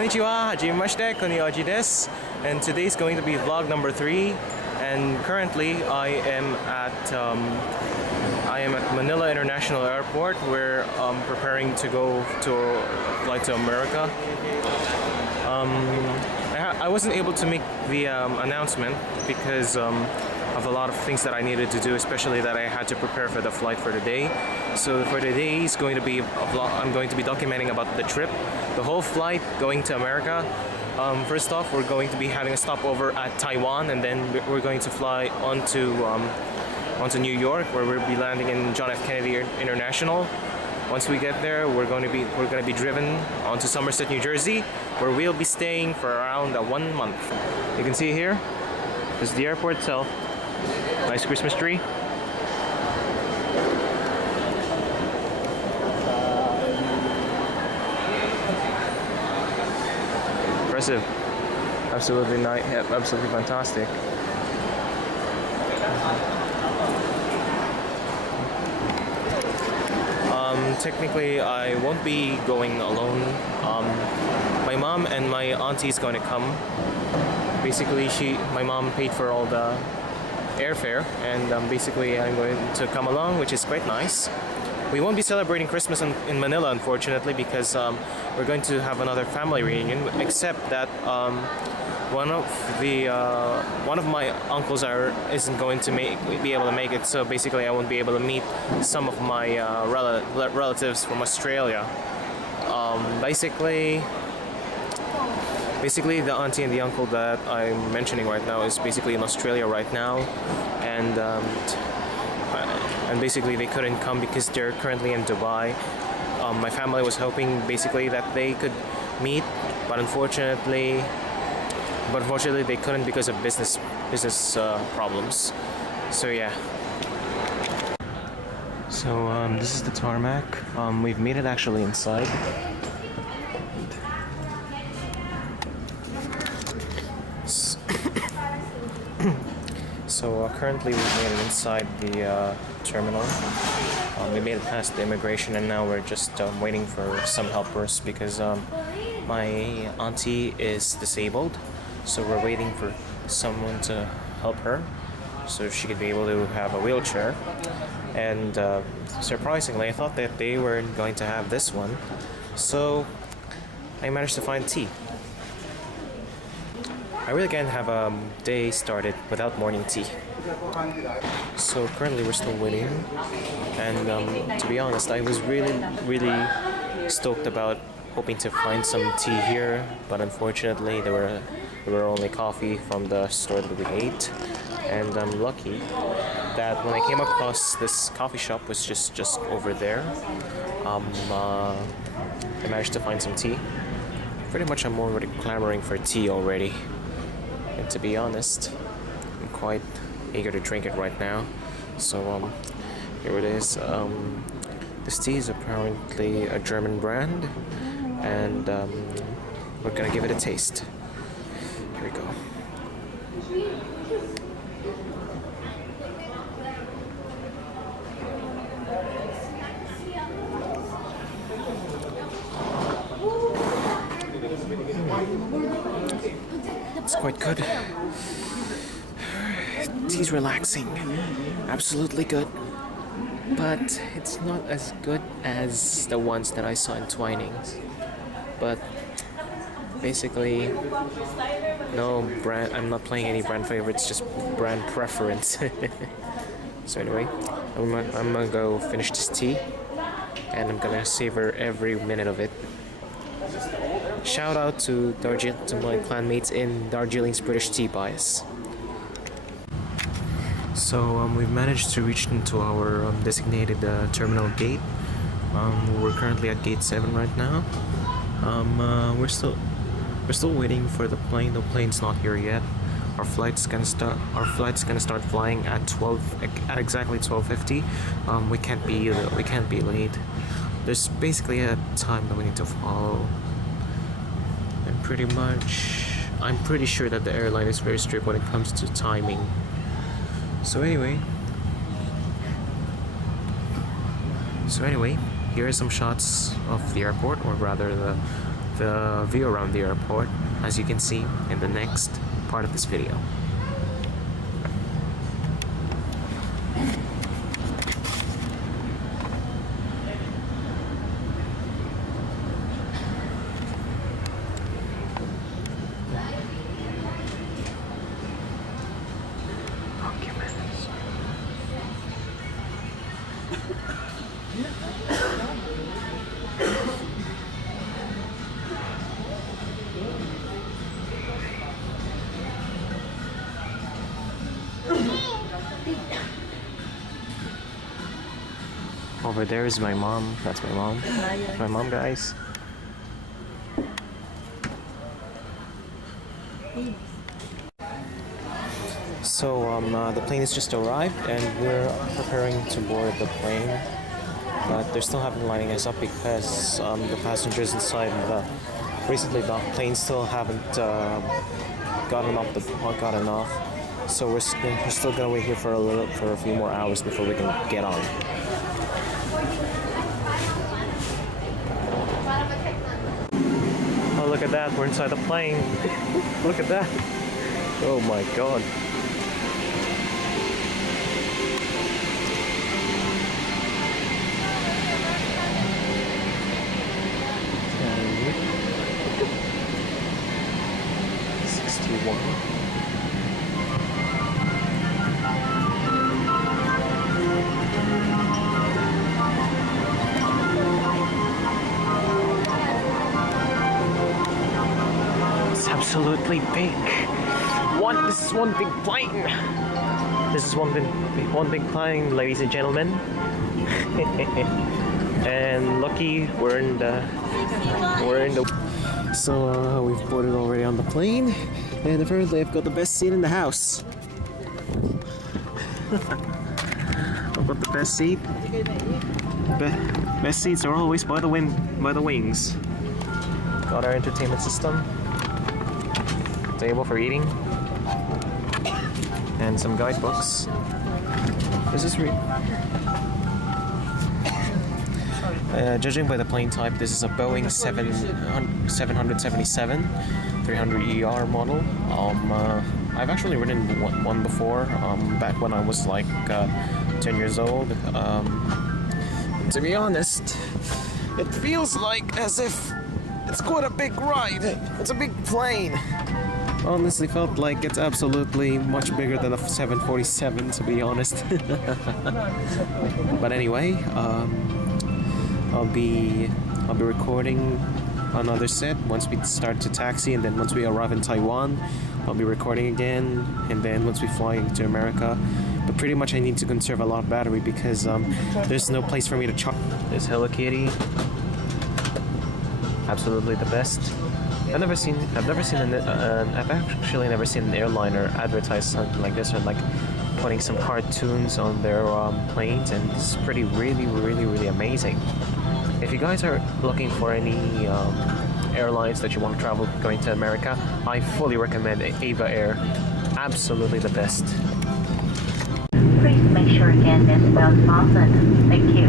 Konnichiwa, hajimemashite, konnichiwa desu. And today is going to be vlog number 3. And currently I am at Manila International Airport where I'm preparing to go to a flight to America. I wasn't able to make the announcement because of a lot of things that I needed to do, especially that I had to prepare for the flight for the day. So for today is going to be a vlog. I'm going to be documenting about the trip, the whole flight going to America. First off, we're going to be having a stopover at Taiwan, and then we're going to fly onto New York, where we'll be landing in John F. Kennedy International. Once we get there, we're going to be driven onto Somerset, New Jersey, where we'll be staying for around 1 month. You can see here, this is the airport itself. Nice Christmas tree. Impressive. Absolutely nice. Yeah, absolutely fantastic. Technically, I won't be going alone. My mom and my auntie is going to come. Basically, my mom paid for all the airfare, and basically I'm going to come along, which is quite nice. We won't be celebrating Christmas in Manila, unfortunately, because we're going to have another family reunion. Except that one of my uncles isn't going to be able to make it, so basically I won't be able to meet some of my relatives from Australia. Basically, the auntie and the uncle that I'm mentioning right now is basically in Australia right now, and basically they couldn't come because they're currently in Dubai. My family was hoping basically that they could meet, but unfortunately they couldn't because of business problems. So yeah. So this is the tarmac. We've made it actually inside. So currently we've made it inside the terminal. We made it past the immigration, and now we're just waiting for some helpers because my auntie is disabled. So we're waiting for someone to help her so she could be able to have a wheelchair. And surprisingly, I thought that they weren't going to have this one. So I managed to find tea. I really can't have a day started without morning tea. So currently we're still waiting, and to be honest, I was really stoked about hoping to find some tea here, but unfortunately there were only coffee from the store that we ate, and I'm lucky that when I came across this coffee shop was just over there. I managed to find some tea. Pretty much I'm already clamoring for tea already. And to be honest, I'm quite eager to drink it right now. So here it is. This tea is apparently a German brand, and we're gonna give it a taste. Here we go. It's quite good. Tea's relaxing. Absolutely good. But it's not as good as the ones that I saw in Twinings. But basically, no brand. I'm not playing any brand favorites, just brand preference. So anyway, I'm gonna go finish this tea, and I'm gonna savor every minute of it. Shout out to my clanmates in Darjeeling's British Tea Bias. So we've managed to reach into our designated terminal gate. We're currently at gate 7 right now. We're still waiting for the plane. The plane's not here yet. Our flight's gonna start flying at exactly 12:50. We can't be late. There's basically a time that we need to follow. I'm pretty sure that the airline is very strict when it comes to timing. So anyway, here are some shots of the airport, or rather the the view around the airport, as you can see in the next part of this video. Over there is my mom. That's my mom. My mom, guys. So the plane has just arrived, and we're preparing to board the plane. But they're still haven't lining us up because the passengers inside the recently docked plane still haven't gotten off. So we're still gonna wait here for a few more hours before we can get on. Oh, look at that! We're inside the plane. Look at that! Oh my God! Absolutely big. This is one big plane. This is one big plane, ladies and gentlemen. And lucky we're in the. So we've boarded already on the plane, and apparently I've got the best seat in the house. I've got the best seat. Best seats are always by the wings. Got our entertainment system. Table for eating, and some guidebooks. This is judging by the plane type, this is a Boeing 777 300ER model. I've actually ridden one before, back when I was like 10 years old. To be honest, it feels like as if it's quite a big ride. It's a big plane. Honestly felt like it's absolutely much bigger than a 747, to be honest. But anyway, I'll be recording another set once we start to taxi, and then once we arrive in Taiwan, I'll be recording again, and then once we fly to America. But pretty much I need to conserve a lot of battery because there's no place for me to charge. There's Hello Kitty. Absolutely the best. I've actually never seen an airliner advertise something like this, or like putting some cartoons on their planes, and it's really amazing. If you guys are looking for any airlines that you want to travel going to America, I fully recommend E.V.A Air. Absolutely the best. Please make sure again this belt fastened. Thank you.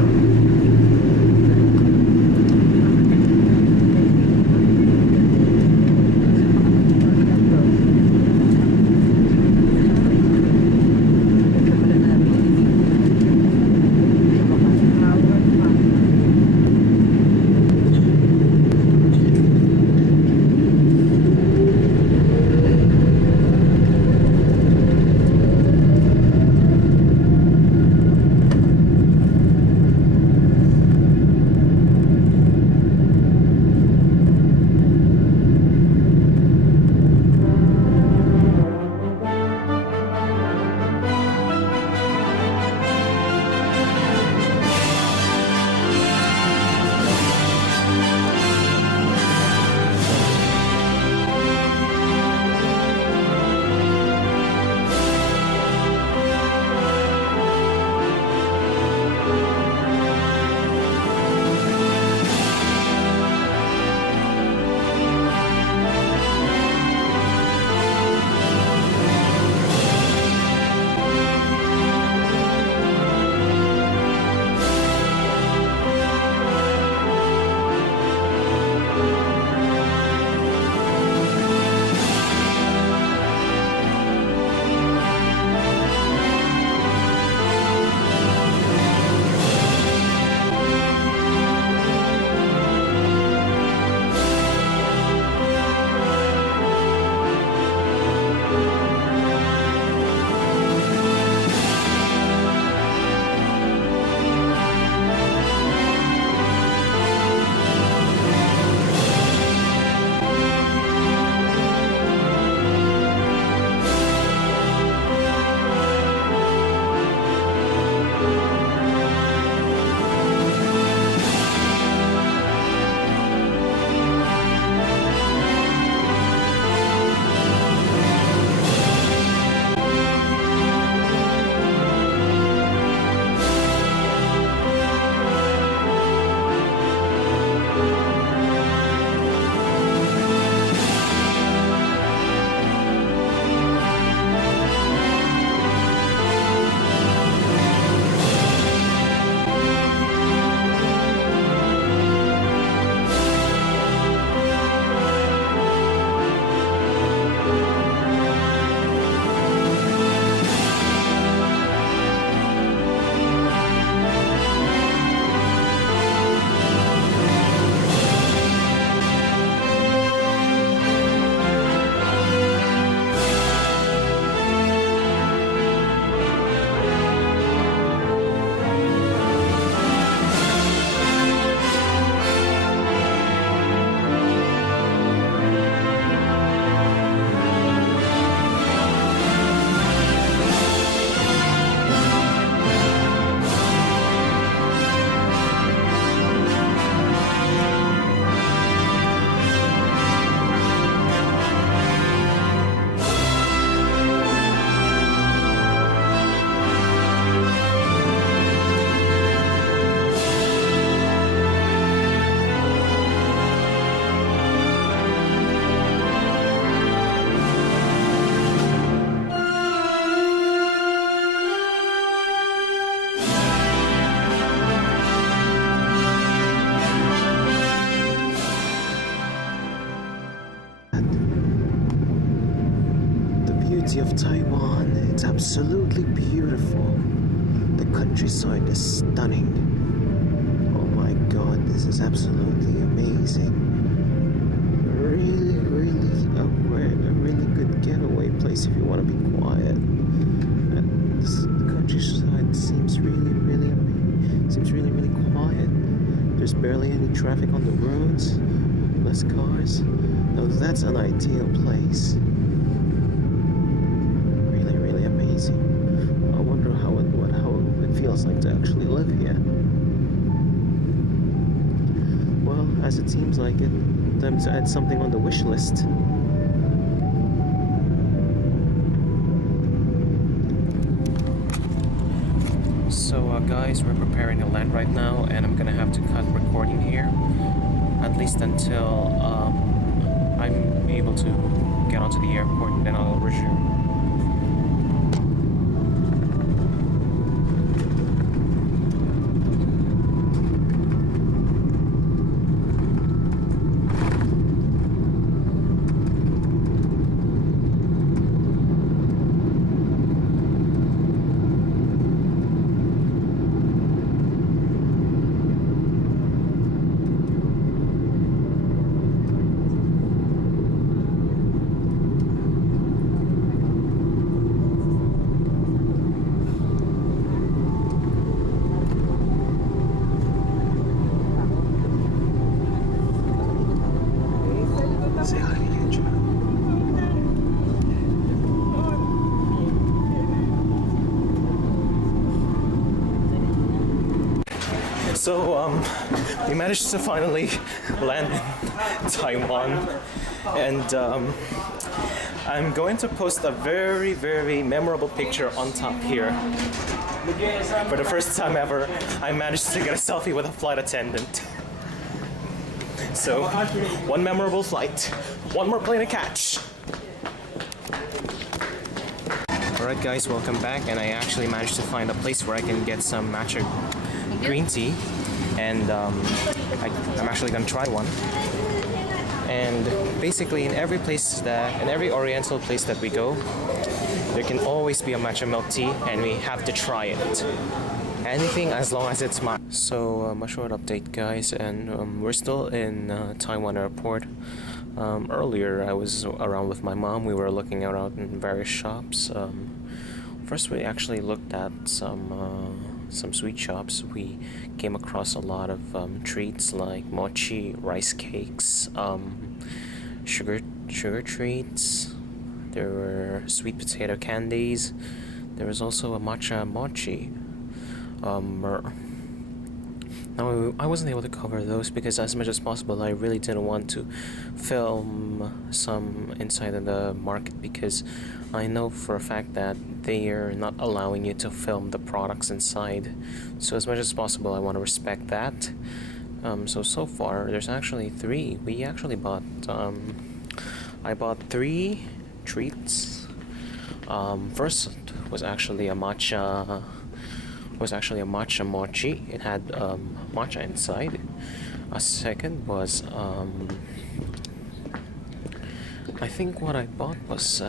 beauty of Taiwan. It's absolutely beautiful. The countryside is stunning. Oh my god, this is absolutely amazing. Really, a really good getaway place if you want to be quiet. And the countryside seems really quiet. There's barely any traffic on the roads, less cars. Now that's an ideal place. Really amazing. I wonder how it feels like to actually live here. Well, as it seems like it, time to add something on the wish list. So guys, we're preparing to land right now, and I'm gonna have to cut recording here, at least until I'm able to get onto the airport, and then I'll resume. Say hi again, Joe. So we managed to finally land in Taiwan, and I'm going to post a very memorable picture on top here. For the first time ever, I managed to get a selfie with a flight attendant. So, one memorable flight, one more plane to catch. Alright guys, welcome back, and I actually managed to find a place where I can get some matcha green tea, and I'm actually gonna try one. And basically in every oriental place that we go, there can always be a matcha milk tea, and we have to try it. Anything as long as it's mine. So a short update guys, and we're still in Taiwan airport. Earlier I was around with my mom. We were looking around in various shops. First we actually looked at some sweet shops. We came across a lot of treats like mochi, rice cakes, sugar treats. There were sweet potato candies. There was also a matcha mochi. Now I wasn't able to cover those because as much as possible I really didn't want to film some inside of the market, because I know for a fact that they are not allowing you to film the products inside. So as much as possible I want to respect that. So far there's actually 3. We actually bought I bought 3 treats. First was actually a matcha mochi. It had matcha inside. A second was I think what I bought was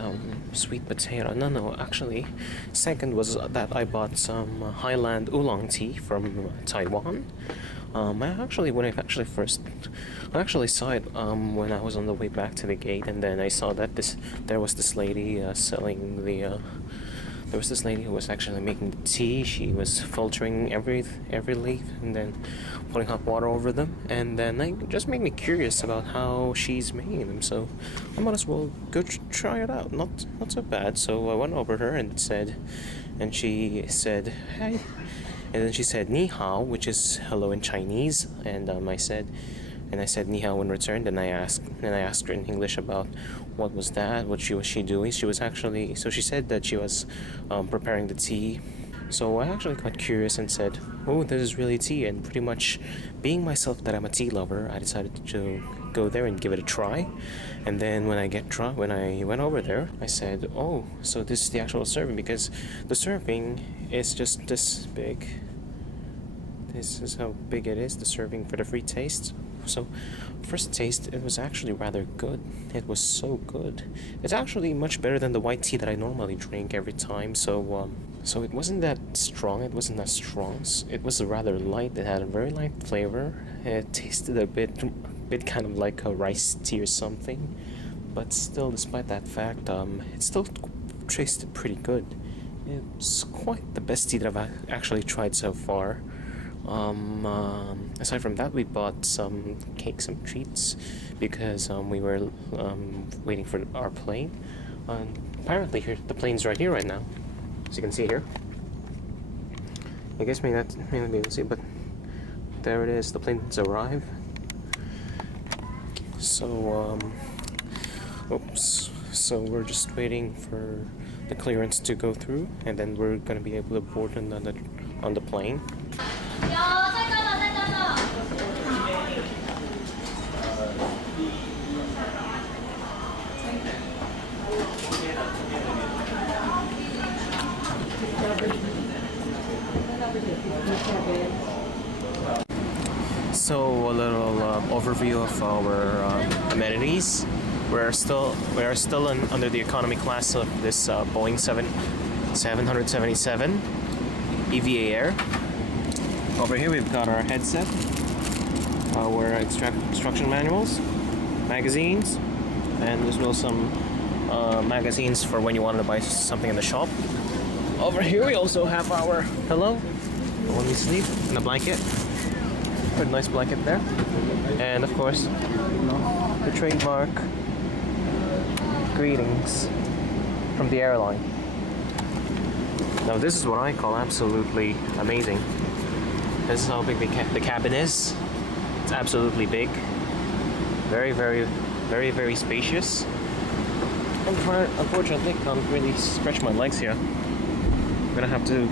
sweet potato. No, actually, second was that I bought some Highland oolong tea from Taiwan. I actually saw it when I was on the way back to the gate, and then I saw that there was this lady selling the. There was this lady who was actually making the tea. She was filtering every leaf and then putting hot water over them, and then it just made me curious about how she's making them. So I might as well go try it out. Not so bad. So I went over to her and she said hi, and then she said ni hao, which is hello in Chinese, and I said ni hao in return. Then I asked her in English about what was that, what she was doing. She said that she was preparing the tea. So I actually got curious and said, oh, this is really tea. And pretty much being myself that I'm a tea lover, I decided to go there and give it a try. And then when I went over there, I said, oh, so this is the actual serving, because the serving is just this big. This is how big it is, the serving for the free taste. So, first taste, it was actually rather good. It was so good. It's actually much better than the white tea that I normally drink every time. So it wasn't that strong. It wasn't that strong. It was rather light. It had a very light flavor. It tasted a bit kind of like a rice tea or something. But still, despite that fact, it still tasted pretty good. It's quite the best tea that I've actually tried so far. Aside from that, we bought some cakes, some treats, because we were waiting for our plane. Apparently, the plane's right here right now, as you can see here. I guess may not be able to see, but there it is. The plane's arrived. So, oops. So we're just waiting for the clearance to go through, and then we're gonna be able to board on the plane. So a little overview of our amenities. We are still under the economy class of this Boeing 777 E.V.A Air. Over here we've got our headset, our instruction manuals, magazines, and there's also some magazines for when you wanted to buy something in the shop. Over here we also have our pillow when we sleep, and a blanket. Quite a nice blanket there. And of course, the trademark greetings from the airline. Now this is what I call absolutely amazing. This is how big the cabin is. It's absolutely big. Very, very, very, very spacious. Unfortunately, I can't really stretch my legs here. I'm gonna have to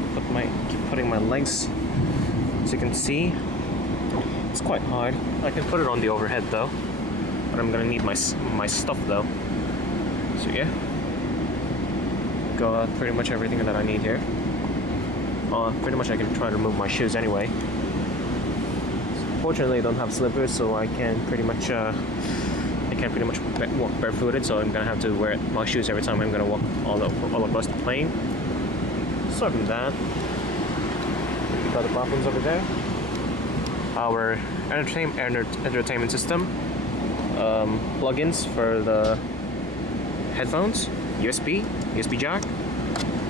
keep putting my legs. As you can see, it's quite hard. I can put it on the overhead though, but I'm gonna need my stuff though. So yeah, got pretty much everything that I need here. Pretty much I can try to remove my shoes anyway. Fortunately, I don't have slippers, so I can pretty much walk barefooted. So I'm gonna have to wear my shoes every time I'm gonna walk all across the plane. Aside from that, we've got the bathrooms over there. Our entertainment system, plugins for the headphones, USB jack,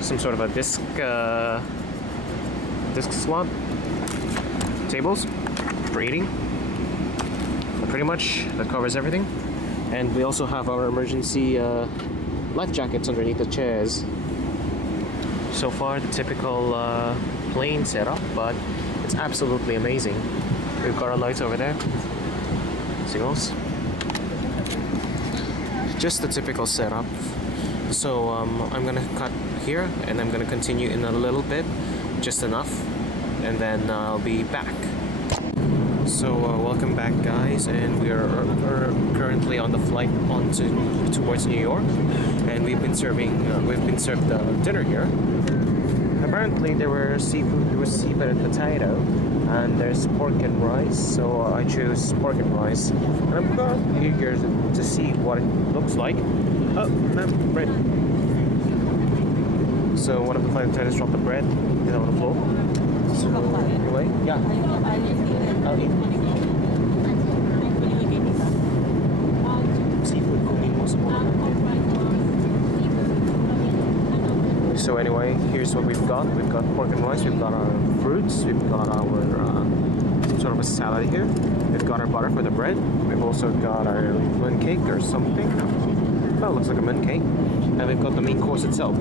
some sort of a disc slot, tables for eating. Pretty much that covers everything. And we also have our emergency life jackets underneath the chairs. So far, the typical plane setup, but it's absolutely amazing. We've got our lights over there, signals. Just the typical setup. So I'm gonna cut here, and I'm gonna continue in a little bit, just enough, and then I'll be back. So welcome back, guys, and we are currently on the flight towards New York, and we've been served dinner here. Apparently there was seafood and potato, and there's pork and rice, so I chose pork and rice. And I'm eager to see what it looks like. Oh, no, bread. So one of the flight attendants dropped the bread on the floor. So anyway, yeah. I'll eat. Seafood cooking most of all. So anyway, here's what we've got. We've got pork and rice, we've got our fruits, we've got our some sort of a salad here. We've got our butter for the bread. We've also got our mooncake or something. Oh, it looks like a mooncake. And we've got the main course itself.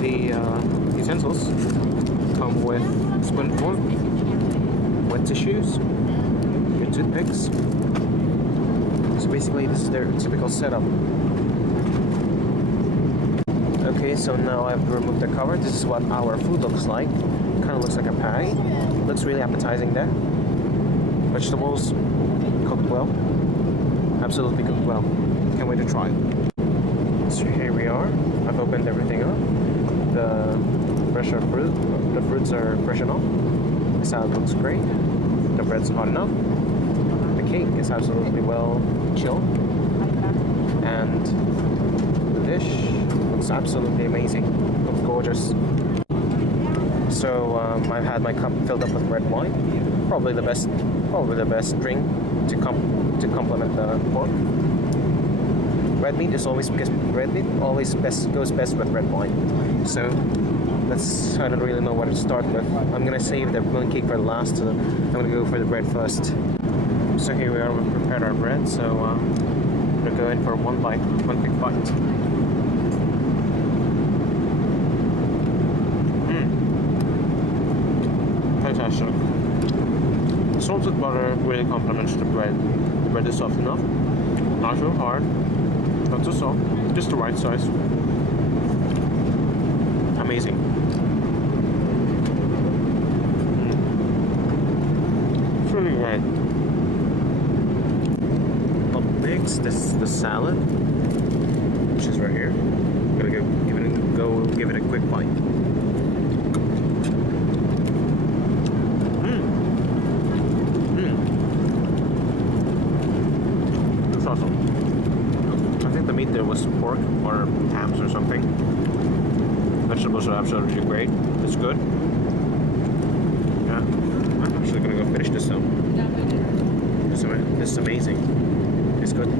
The utensils come with spoon and fork, wet tissues, your toothpicks. So basically this is their typical setup. Okay, so now I've removed the cover. This is what our food looks like. Kind of looks like a pie. Looks really appetizing there. Vegetables cooked well. Absolutely cooked well. Can't wait to try it. So here we are. I've opened everything up. The fruits are fresh enough. The salad looks great. The bread's hot enough. The cake is absolutely well chilled. And the dish looks absolutely amazing. Looks gorgeous. So I've had my cup filled up with red wine. Probably the best drink to complement the pork. Red meat goes best with red wine. So I don't really know what to start with. I'm gonna save the mooncake for last. So I'm gonna go for the bread first. So here we are. We've prepared our bread. So I'm gonna go in for one quick bite. Fantastic. Salted butter really complements the bread. The bread is soft enough, not too hard, not too soft, just the right size. Amazing. It's really great. Up next is the salad, which is right here. I'm gonna give it a quick bite. I think the meat there was pork or hams or something. Vegetables are absolutely great. It's good. Yeah, I'm actually gonna go finish this though. This is amazing. It's good.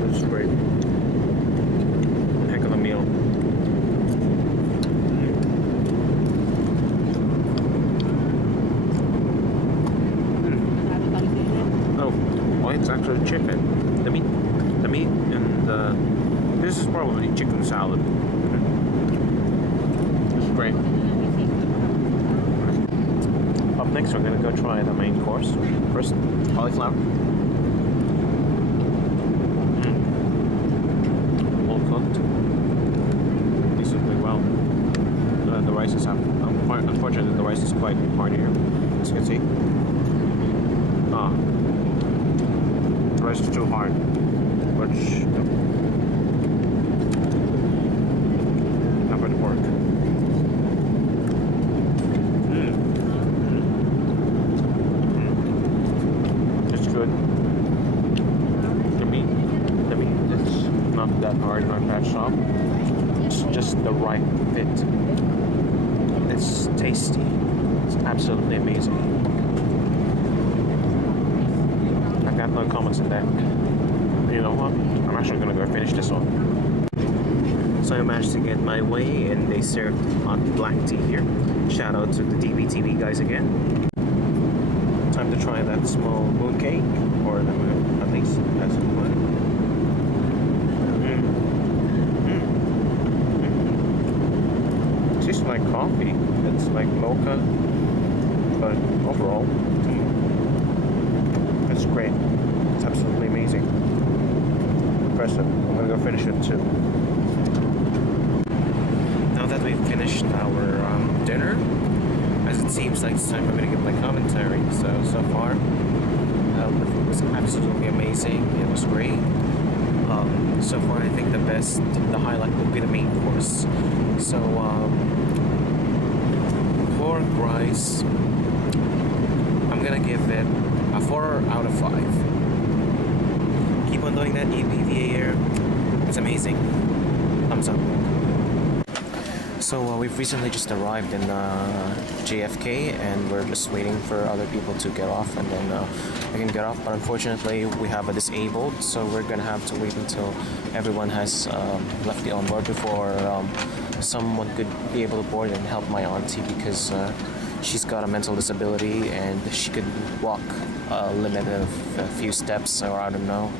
This is great. Heck of a meal. It's actually chicken. The meat, and this is probably chicken salad. This is great. Up next, we're gonna go try the main course. First, cauliflower. All cooked. Decently well. The rice is unfortunately the rice is quite hard here, as you can see. The rice is too hard, which not for the pork. It's good. The meat is not that hard, not that soft. It's just the right fit. It's tasty. It's absolutely amazing. I got no comments in that. You know what? I'm actually gonna go finish this one. So I managed to get my way, and they served hot black tea here. Shout out to the DBTV guys again. Time to try that small mooncake, or at least that's one. It tastes like coffee. It's like mocha, but overall, it's great. It's absolutely amazing. Impressive. I'm gonna go finish it too. Now that we've finished our dinner, as it seems like it's time for me to give my commentary. So far, the food was absolutely amazing. It was great. So far, I think the highlight will be the main course. So, pork rice, I'm gonna give it a 4 out of 5. Keep on doing that, E.V.A Air. It's amazing. Thumbs up. So we've recently just arrived in JFK, and we're just waiting for other people to get off, and then we can get off. But unfortunately, we have a disabled, so we're gonna have to wait until everyone has left the onboard before someone could be able to board and help my auntie, because she's got a mental disability and she could walk a limit of a few steps, or I don't know.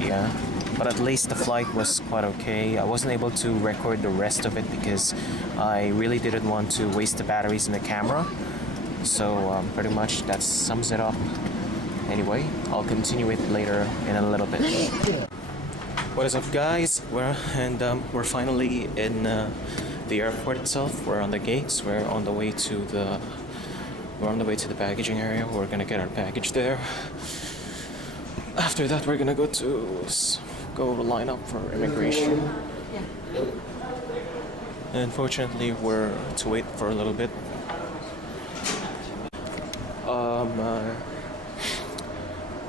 Yeah. But at least the flight was quite okay. I wasn't able to record the rest of it because I really didn't want to waste the batteries in the camera. So pretty much that sums it up. Anyway, I'll continue it later in a little bit. What is up, guys? We're finally in the airport itself. We're on the gates. We're on the way to the packaging area. We're gonna get our package there. After that, we're gonna go line up for immigration. Unfortunately, we're to wait for a little bit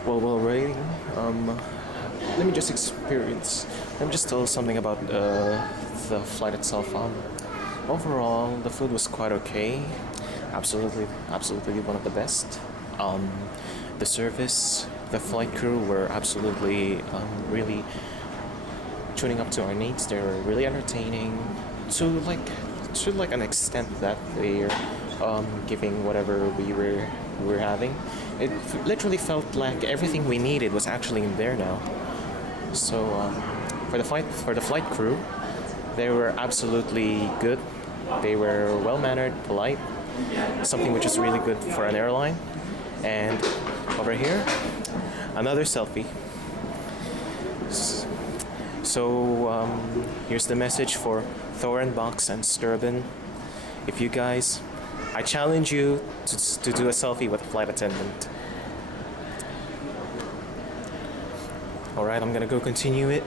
while waiting, let me just tell you something about the flight itself. Overall, the food was quite okay. Absolutely one of the best. The service, the flight crew were absolutely really tuning up to our needs. They were really entertaining to like an extent that they're giving whatever we were having. It literally felt like everything we needed was actually in there now. So for the flight crew, they were absolutely good. They were well mannered, polite, something which is really good for an airline. And over here, another selfie. So here's the message for Thorenbox and Sturban. If you guys, I challenge you to do a selfie with a flight attendant. Alright, I'm gonna go continue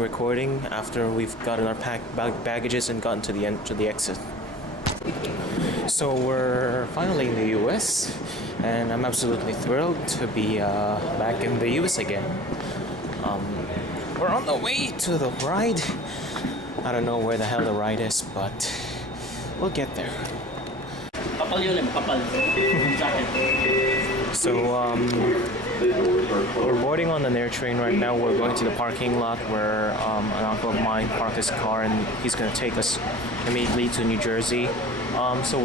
recording after we've gotten our baggages and gotten to the exit. So we're finally in the US, and I'm absolutely thrilled to be back in the US again. We're on the way to the ride. I don't know where the hell the ride is, but we'll get there. So we're boarding on an air train right now. We're going to the parking lot where an uncle of mine parked his car, and he's going to take us immediately to New Jersey. So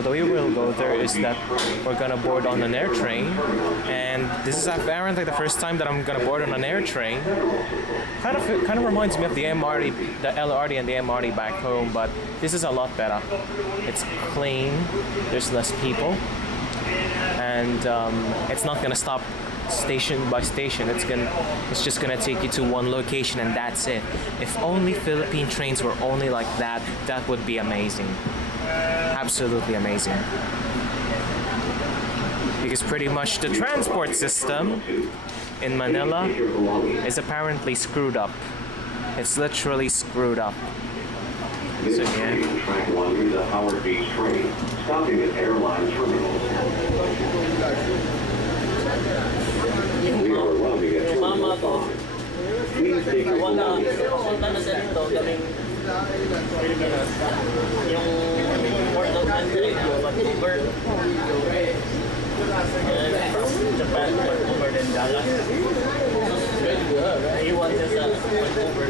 the way we'll go there is that we're gonna board on an air train, and this is apparently the first time that I'm gonna board on an air train. Kind of reminds me of the MRT, the LRT and the MRT back home, but this is a lot better. It's clean. There's less people, and it's not gonna stop station by station. It's just gonna take you to one location, and that's it. If only Philippine trains were only like that, that would be amazing. Absolutely amazing. Because pretty much the transport system in Manila is apparently screwed up. It's literally screwed up. So yeah. Track 1 through the Howard Beach train, stopping at airline terminals. We are arriving at Terminal 5. Please take your belongings. Japan over than Dallas. He wants us over.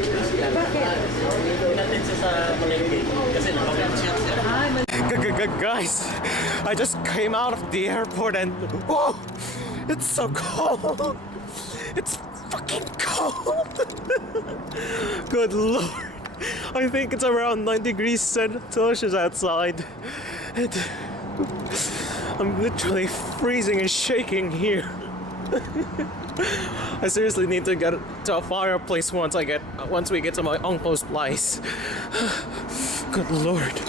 Natin siya sa Malengke kasi nakapagod. Guys, I just came out of the airport and whoa, it's so cold. It's fucking cold. Good lord. I think it's around 9 degrees Celsius outside. And I'm literally freezing and shaking here. I seriously need to get to a fireplace once we get to my uncle's place. Good lord.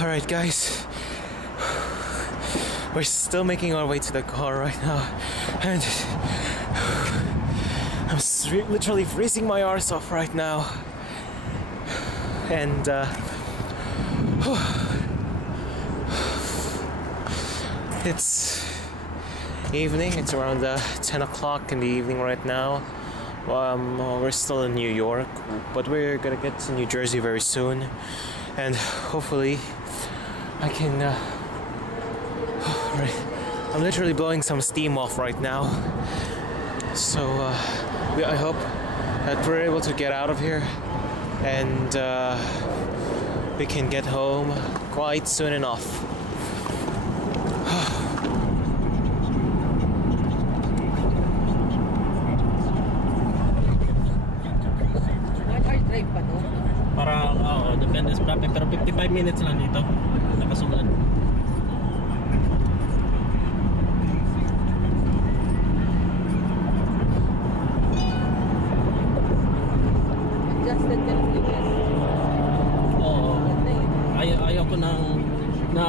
Alright guys, we're still making our way to the car right now, and I'm literally freezing my arse off right now. And it's evening. It's around 10 o'clock in the evening right now. We're still in New York, but we're gonna get to New Jersey very soon, and hopefully I can I'm literally blowing some steam off right now, so I hope that we're able to get out of here and we can get home quite soon enough. Parang, depende sa traffic, pero 55 minutes lang dito. Nakasulat. Oo. Ayaw ko na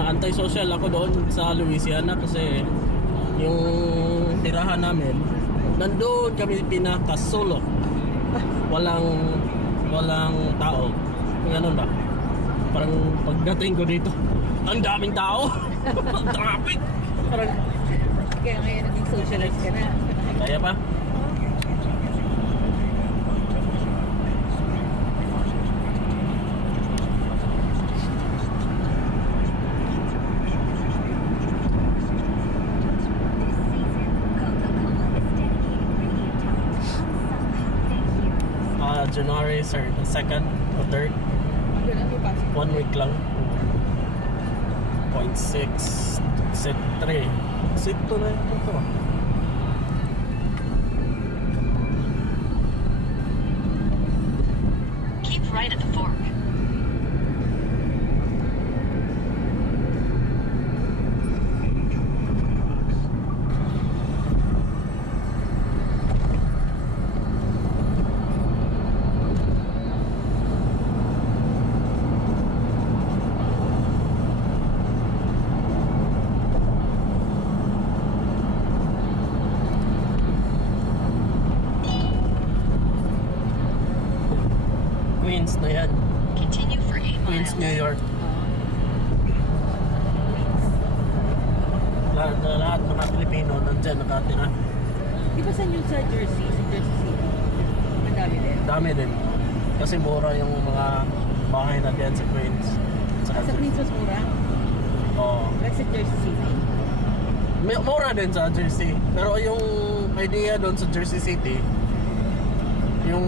anti-social ako doon sa Louisiana kasi yung tirahan namin, nandun kami pinakasulok. Walang tao. Ganun ba? Parang pagdating ko dito, Ang daming tao. Traffic. Parang, Kaya ngayon naging socialite ka na. kaya pa? January 2nd or 3rd. Doon ang ipasok. 1 week lang. 0.6 set 3 set 2 na ito. Keep right at the fork. Queens na yan. Continue for 8 Queens, miles. New York. Lahat ng mga Pilipino nandyan nakatira. Di ba saan yung sa Jersey? Sa Jersey City? Madami din. Dami din. Kasi mura yung mga bahay na diyan sa Queens. Sa Queens mas mura? Oo. Like sa Jersey City? Mura din sa Jersey. Pero yung idea doon sa Jersey City, yung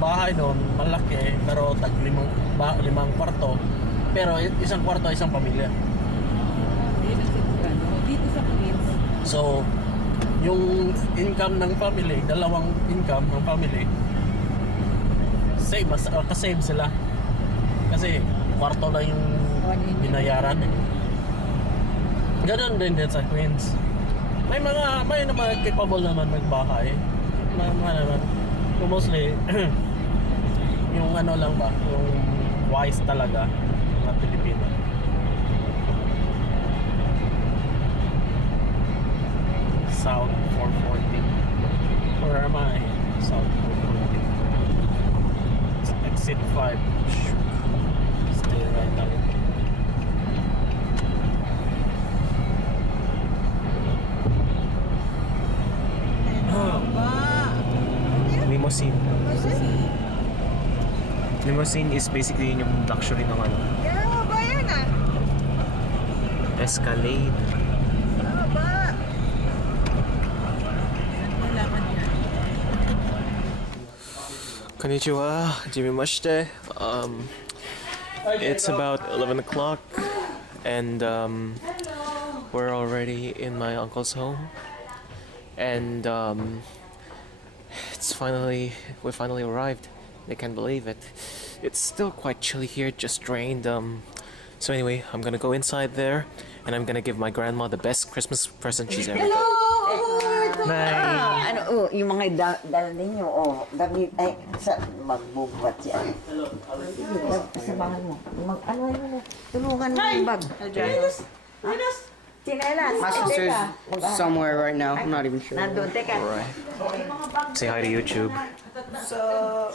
bahay doon malaki pero tag limang kwarto. Pero isang kwarto isang pamilya. Dito sa dito sa Queens. So, yung income ng family, dalawang income ng family, same, kasame sila. Kasi kwarto lang yung binayaran. Ganon din sa Queens. May naman capable naman magbahay. Mga naman. Mostly, yung ano lang ba, yung wise talaga, mga Pilipino. South 440. Where am I? South 440. It's exit 5. Stay right now. Limousine. Limousine is basically yun yung luxury ng ano. Yeah, ba yan ah? Escalade. Ba? Kailangan yan. Konnichiwa, Jimimashite. It's about 11 o'clock and we're already in my uncle's home. And we finally arrived. I can't believe it. It's still quite chilly here, just rained. So anyway, I'm gonna go inside there and I'm gonna give my grandma the best Christmas present she's ever got. Bye. Ano, yung mga dala ninyo, damit, ay, sa magbubuhat siya. Kasamahan mo. Ano yun, tulungan mo yung bag. Chinelas. My sister's somewhere right now. I'm not even sure. Nandun, teka. Alright. Say hi to YouTube. So,